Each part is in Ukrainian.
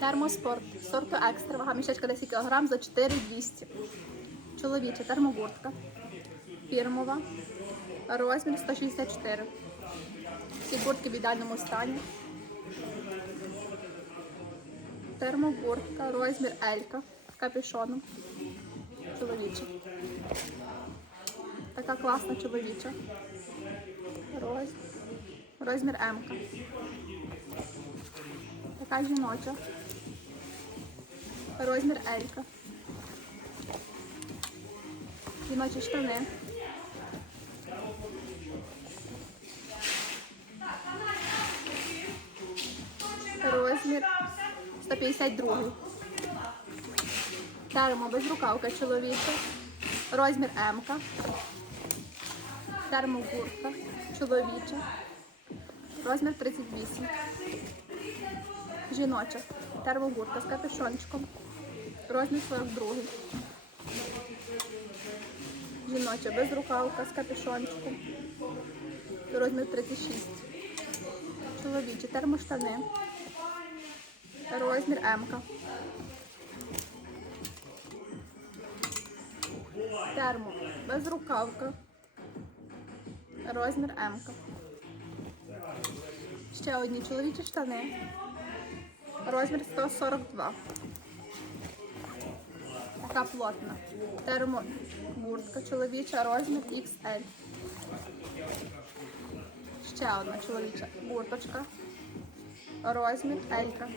Термоспорт сорту екстра, вага мішечка 10 кг за 4200. Чоловіча термогуртка. Фірмова. Розмір 164. Всі куртки в ідеальному стані. Термогуртка, розмір Елька капюшоном. Чоловіча. Така класна чоловіча. Роз... Розмір М. Така жіноча. Розмір Елька. Жіночі штани. Розмір 152. Термо безрукавка чоловіча. Розмір М. Термокуртка чоловіча. Розмір 38. Жіноча. Термогуртка з капюшончиком. Розмір 42. Жіноча безрукавка з капюшончиком. Розмір 36. Чоловічі термоштани. Розмір М. Термо безрукавка. Розмір М. Ще одні чоловічі штани. Розмір 142. Така плотна. Термогуртка чоловіча, розмір XL. Ще одна чоловіча курточка. Розмір Елька.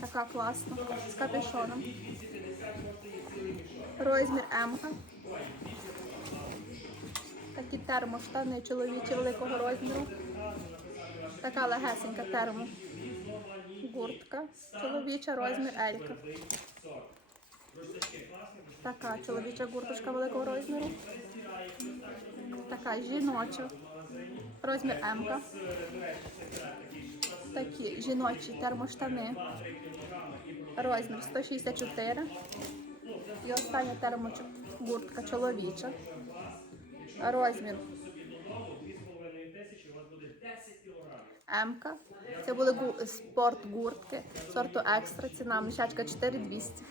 Така класна. З капюшоном. Розмір М. Такі термоштани чоловічі великого розміру. Така легесенька термо. Гуртка. Чоловіча розмір Елька. Така чоловіча гурточка великого розміру. Така жіноча. Розмір М. Такі жіночі термоштани. Розмір 164. І остання термогуртка чоловіча. Розмір М-ка. Це були спорт гуртки сорту екстра. Ціна мішечка 4200.